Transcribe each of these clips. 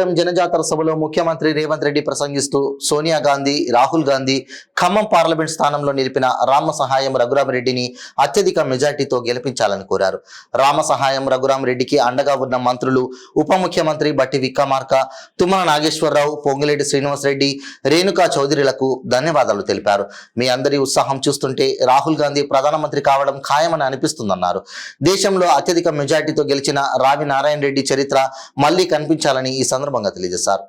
కొత్తగూడెం జనజాతర సభలో ముఖ్యమంత్రి రేవంత్ రెడ్డి ప్రసంగిస్తూ సోనియా గాంధీ, రాహుల్ గాంధీ ఖమ్మం పార్లమెంట్ స్థానంలో నిలిపిన రామసహాయం రఘురామరెడ్డిని అత్యధిక మెజార్టీతో గెలిపించాలని కోరారు. రామసహాయం రఘురామరెడ్డికి అండగా ఉన్న మంత్రులు, ఉప ముఖ్యమంత్రి బట్టి విక్రమార్క, తుమ్మల నాగేశ్వరరావు, పొంగులేటి శ్రీనివాసరెడ్డి, రేణుకా చౌదరిలకు ధన్యవాదాలు తెలిపారు. మీ అందరి ఉత్సాహం చూస్తుంటే రాహుల్ గాంధీ ప్రధానమంత్రి కావడం ఖాయమని అనిపిస్తుందన్నారు. దేశంలో అత్యధిక మెజార్టీతో గెలిచిన రావి నారాయణ రెడ్డి చరిత్ర మళ్లీ కనిపించాలని ఈ సందర్భంగా తెలియజేశారు.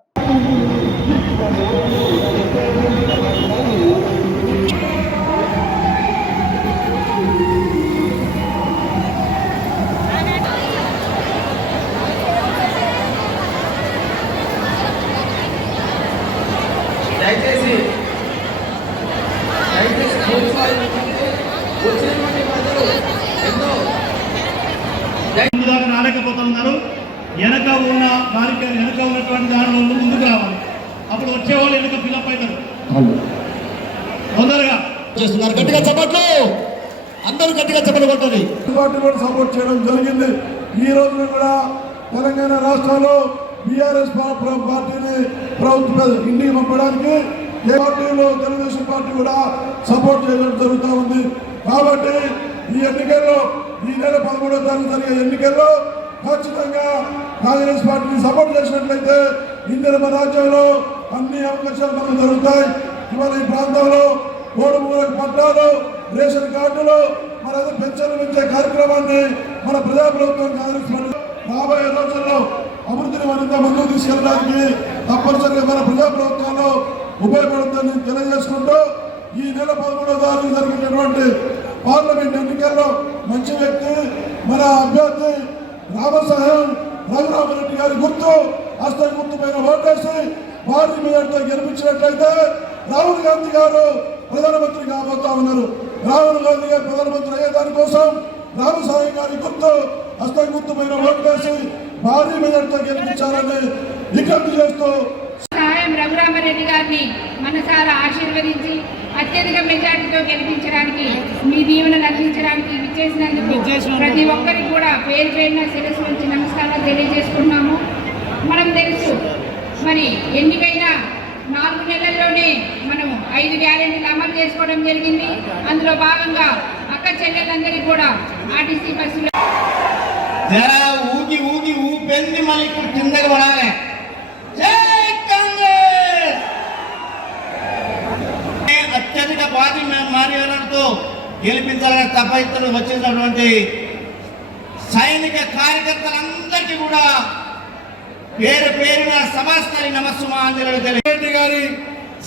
రాలేకపోతున్నారు. వెనక ఉన్నటువంటి దానిలో ముందుకు రావాలి. అప్పుడు వచ్చేవాళ్ళు వెనక ఫిలప్ అవుతారు. తొందరగా చేస్తున్నారు. గట్టిగా చప్పట్లు, అందరూ గట్టిగా చప్పట్లు కొట్టాలి. పార్టీ కూడా సపోర్ట్ చేయడం జరిగింది. ఈ రోజున కూడా తెలంగాణ రాష్ట్రంలో బీఆర్ఎస్ పార్టీని ప్రభుత్వం ఇంటికి పంపడానికి ఏ పార్టీలో తెలుగుదేశం పార్టీ కూడా సపోర్ట్ చేయడం జరుగుతూ ఉంది. కాబట్టి ఈ ఎన్నికల్లో ఈ నెల 13వ తారీఖు జరిగే ఎన్నికల్లో ఖచ్చితంగా కాంగ్రెస్ పార్టీని సపోర్ట్ చేసినట్లయితే ఇందిరమ్మ రాజ్యంలో అన్ని అవకాశాలు మనకు జరుగుతాయి. ఇవాళ ఈ ప్రాంతంలో 3 పట్టాలు, రేషన్ కార్డులు, మన పెన్షన్లు పెంచే కార్యక్రమాన్ని మన ప్రజాప్రభుత్వం కాంగ్రెస్ పార్టీ రాబోయే రోజుల్లో అభివృద్ధిని మరింత ముందుకు తీసుకెళ్ళడానికి తప్పనిసరిగా మన ప్రజాప్రభుత్వంలో ఉపయోగపడుతుందని తెలియజేసుకుంటూ ఈ నెల 13వ తారీఖు జరిగినటువంటి పార్లమెంట్ ఎన్నికల్లో మంచి వ్యక్తి, మన అభ్యర్థి రామసహాయం రఘురామరెడ్డి గారి గుర్తు హస్త గుర్తు పైన ఓటేసి భారీ మెజార్టీతో గెలిపించినట్లయితే రాహుల్ గాంధీ గారు ప్రధానమంత్రి కాబోతా ఉన్నారు. రాహుల్ గాంధీ గారు ప్రధానమంత్రి అయ్యే దానికోసం రామసహాయం గారి గుర్తు హస్త గుర్తు పైన ఓటేసి భారీ మెజార్టీతో గెలిపించాలని విజ్ఞప్తి చేస్తూ సహాయం రఘురామరెడ్డి గారిని మనసారా ఆశీర్వదించి అత్యధిక మెజార్టీతో గెలిపించడానికి మీ దీవెనలు అందించడానికి విచ్చేసినందుకు ప్రతి ఒక్కరికి కూడా పేరు పేరున శిరస్సు నుంచి నమస్కారాలు తెలియజేసుకున్నాము. మనం తెలుసు, మరి ఎన్నికైన 4 నెలల్లోనే మనం 5 గ్యారెంటీలు అమలు చేసుకోవడం జరిగింది. అందులో భాగంగా అక్క చెల్లెలందరికీ కూడా ఆర్టీసీ బస్సులో ఊగి ఊగి ఊపెంది మళ్ళీ కిందకి పడాలి. అత్యధిక పార్టీ మార్గంతో గెలిపించాలని తపస్సులు వచ్చినటువంటి సైనిక కార్యకర్తలందరికీ కూడా పేరు పేరున సమస్తరి నమస్సుమాంజలి తెలియజేటి గారి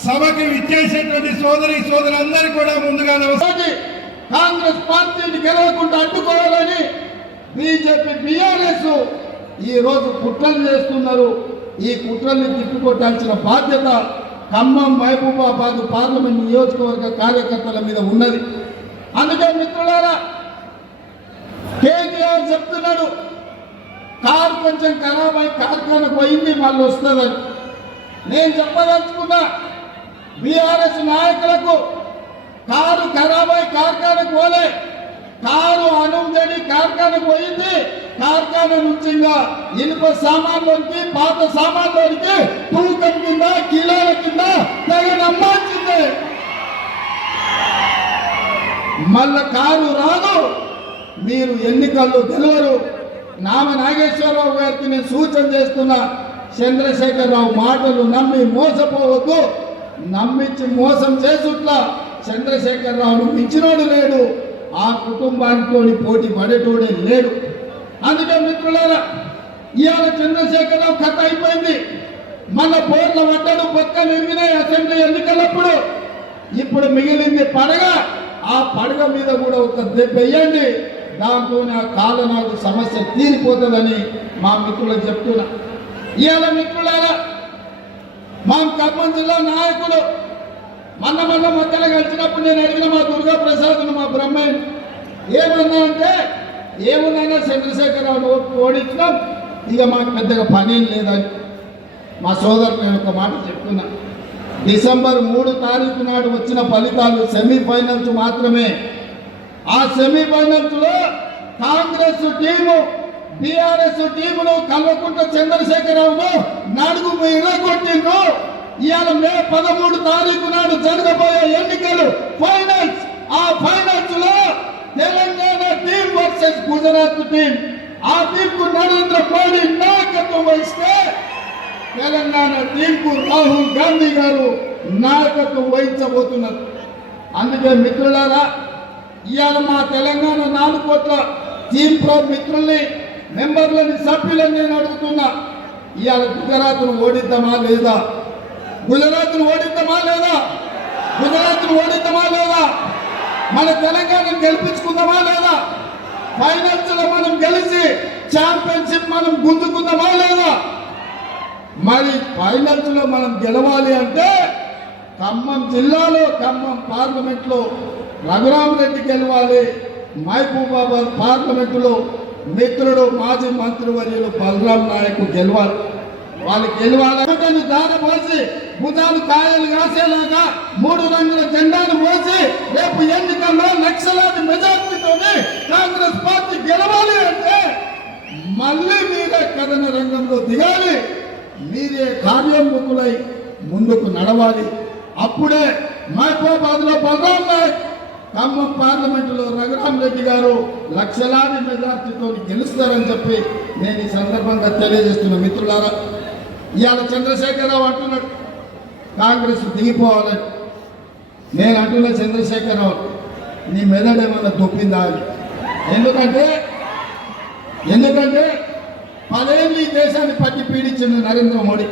సభకు విచ్చేసేటువంటి సోదరులందరికీ కూడా ముందుగా నమస్కారం. కాంగ్రెస్ పార్టీని గెలవకుండా అడ్డుకోవాలని బీజేపీ, బీఆర్ఎస్ ఈ రోజు కుట్రలు చేస్తున్నారు. ఈ కుట్రల్ని తిప్పికొట్టాల్సిన బాధ్యత ఖమ్మం, మహబూబాబాద్ పార్లమెంట్ నియోజకవర్గ కార్యకర్తల మీద ఉన్నది. అందుకే మిత్రులారా, కేటీఆర్ చెప్తున్నాడు కారు కొంచెం ఖరాబ్ అయి కార్ఖానకు పోయింది, మళ్ళీ వస్తుందని. నేను చెప్పదలుచుకున్నా బీఆర్ఎస్ నాయకులకు, కారు ఖరాబ్ అయి కార్ఖానకు పోలే, కారు అనుమతి కార్ఖానకు పోయింది. కార్ఖానా నుంచి ఇనుప సామాన్లోకి, పాత సామాన్లోకి తూకం కింద, కిలోల కింద తెగ నమ్మాల్సిందే. మళ్ళా కారు రాదు, మీరు ఎన్నికల్లో గెలవరు. నామ నాగేశ్వరరావు గారికి నేను సూచన చేస్తున్నా, చంద్రశేఖరరావు మాటలు నమ్మి మోసపోవద్దు. నమ్మించి మోసం చేసుట్లా చంద్రశేఖరరావును మించినోడు లేడు, ఆ కుటుంబానికి పోటీ పడేటోడే లేడు. అందుకే మిత్రులారా, ఇవాళ చంద్రశేఖరరావు కథ అయిపోయింది. మన పోర్ల వడ్డలు పక్కన ఎరిగినాయి అసెంబ్లీ ఎన్నికలప్పుడు. ఇప్పుడు మిగిలింది పడగ. ఆ పడగ మీద కూడా ఒక దెబ్బ వేయండి, దాంతోనే ఆ కాలనాడు సమస్య తీరిపోతుందని మా మిత్రులకు చెప్తున్నా. ఇవాళ మిత్రులారా, మా ఖమ్మం జిల్లా నాయకులు మొన్న మధ్యలో కలిసినప్పుడు నేను అడిగిన మా దుర్గా ప్రసాద్ను, మా బ్రహ్మయ్య ఏమన్నా అంటే, ఏముందన్నా చంద్రశేఖరరావు ఓడించినాం, ఇక మాకు పెద్దగా పని లేదని మా సోదరుడు నేను ఒక మాట చెప్తున్నా. డిసెంబర్ 3 తారీఖు నాడు వచ్చిన ఫలితాలు సెమీఫైనల్స్ మాత్రమే. ఆ సెమీఫైనల్స్లో కాంగ్రెస్ టీము బీఆర్ఎస్ టీమును కల్వకుంట్ల చంద్రశేఖరరావును నడుగు కొట్టిండ్రు. ఇవాళ మే 13 తారీఖు నాడు జరగబోయే ఎన్నికలు ఫైనల్స్. ఆ ఫైనల్స్ లో Telangana team versus Gujarat team. ఆ టీం కు నరేంద్ర మోడీ నాయకత్వం వహిస్తే తెలంగాణ టీం కు రాహుల్ గాంధీ గారు నాయకత్వం వహించబోతున్నారు. అందుకే మిత్రులారా, ఇవాళ మా తెలంగాణ 4 కోట్ల టీం ప్రో మిత్రుల్ని, మెంబర్లని, సభ్యులని నేను అడుగుతున్నా, ఇవాళ గుజరాత్ను ఓడిద్దామా లేదా? గుజరాత్ను ఓడిద్దామా లేదా? గుజరాత్ను ఓడిద్దామా లేదా? మన తెలంగాణను గెలిపించుకుందామా లేదా? ఫైనల్స్ లో మనం గెలిచి ఛాంపియన్షిప్ మనం గుంజుకుందామా లేదా? మరి ఫైనల్స్ లో మనం గెలవాలి అంటే ఖమ్మం జిల్లాలో, ఖమ్మం పార్లమెంట్ లో రఘురామరెడ్డి గెలవాలి. మహబూబాబాద్ పార్లమెంట్ లో మిత్రుడు మాజీ మంత్రివర్యులు బలరాం నాయక్ గెలవాలి. వాళ్ళు గెలవాలి. దారపోసి భుజాలు కాయలు కాసేలాగా 3 రంగుల జెండాను మోసి రేపు ఎన్నికల్లో లక్షలాది మెజార్టీతోనే కాంగ్రెస్ పార్టీ గెలవాలి అంటే మళ్ళీ మీరే కథన రంగంలో దిగాలి. మీరే కార్యోన్ముఖులై ముందుకు నడవాలి. అప్పుడే మహబూబాబాద్ లో బలరాం నాయక్, ఖమ్మం పార్లమెంటులో రఘురామరెడ్డి గారు లక్షలాది మెజార్టీతో గెలుస్తారని చెప్పి నేను ఈ సందర్భంగా తెలియజేస్తున్న మిత్రులారా. ఇవాళ చంద్రశేఖరరావు అంటున్నాడు కాంగ్రెస్ దిగిపోవాలని. నేను అంటున్న చంద్రశేఖరరావు, నీ మెదడు ఏమన్నా దొప్పిందా అని. ఎందుకంటే 10 ఏళ్ళు ఈ దేశాన్ని పట్టి పీడించిన నరేంద్ర మోడీ,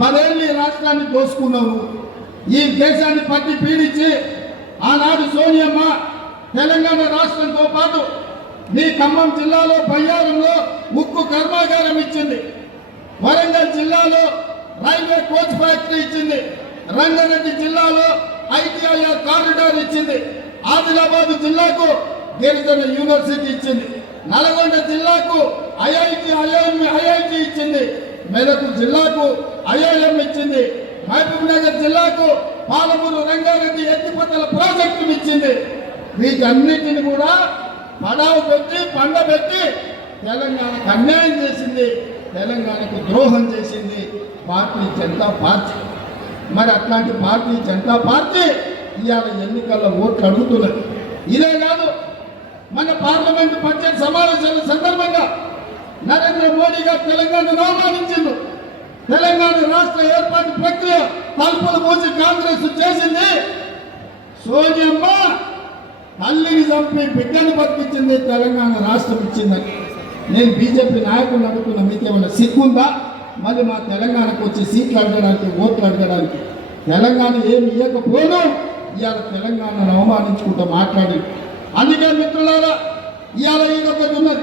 10 ఏళ్ళు ఈ రాష్ట్రాన్ని దోసుకున్నావు. ఈ దేశాన్ని పట్టి పీడించి ఆనాడు సోనియమ్మ తెలంగాణ రాష్ట్రంతో పాటు మీ ఖమ్మం జిల్లాలో బయ్యారంలో ఉక్కు కర్మాగారం ఇచ్చింది. వరంగల్ జిల్లాలో రైల్వే కోచ్ ఫ్యాక్టరీ ఇచ్చింది. రంగారెడ్డి జిల్లాలో ఐటీఐఆర్ కారిడార్ ఇచ్చింది. ఆదిలాబాద్ జిల్లాకు గిరిజన యూనివర్సిటీ ఇచ్చింది. నల్గొండ జిల్లాకు ఐఐటి ఇచ్చింది. మెదక్ జిల్లాకు ఐఐఎం ఇచ్చింది. మహబూబ్ నగర్ జిల్లాకు పాలమూరు రంగారెడ్డి ఎత్తిపోతల ప్రాజెక్టును ఇచ్చింది. వీటన్నిటిని కూడా పడావు పెట్టి పండబెట్టి తెలంగాణకు అన్యాయం చేసింది, తెలంగాణకు ద్రోహం చేసింది భారతీయ జనతా పార్టీ. మరి అట్లాంటి భారతీయ జనతా పార్టీ ఇవాళ ఎన్నికల్లో ఓట్లు అడుగుతున్నది. ఇదే కాదు, మన పార్లమెంటు బడ్జెట్ సమావేశాల సందర్భంగా నరేంద్ర మోడీ గారు తెలంగాణను అవమానించిండు. తెలంగాణ రాష్ట్ర ఏర్పాటు ప్రక్రియ తలుపులు మూసి కాంగ్రెస్ చేసింది. సోనియమ్మ తల్లిని చంపి బిడ్డను బతికించింది, తెలంగాణ రాష్ట్రం ఇచ్చిందని. నేను బీజేపీ నాయకులను అడుగుతున్నా, మీకేమైనా సిగ్గుందా? మళ్ళీ మా తెలంగాణకు వచ్చి సీట్లు అడగడానికి, ఓట్లు అడగడానికి. తెలంగాణ ఏమి ఇవ్వకపోను ఇవాళ తెలంగాణను అవమానించుకుంటూ మాట్లాడి. అందుకే మిత్రులారా, ఇవాళ ఇదొకటి ఉన్నది.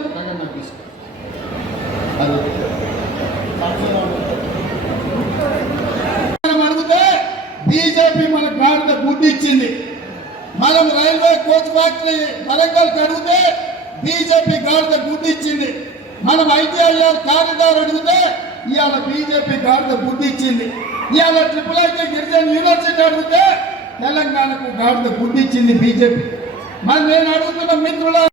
అడిగితే బీజేపీ మన గాడిద గుడ్డి ఇచ్చింది. మనం రైల్వే కోచ్ ఫ్యాక్టరీ వరంగల్కి అడిగితే బీజేపీ గాడిద గుడ్డి ఇచ్చింది. మనం ఐటీఐఆర్ కారిడార్ అడిగితే ఇవాళ బీజేపీ గాడిద గుడ్డి ఇచ్చింది. ఇవాళ ట్రిపుల్ గిరిజన యూనివర్సిటీ అడిగితే తెలంగాణకు గాడిద గుడ్డి ఇచ్చింది బీజేపీ. మరి నేను అడుగుతున్న మిత్రుల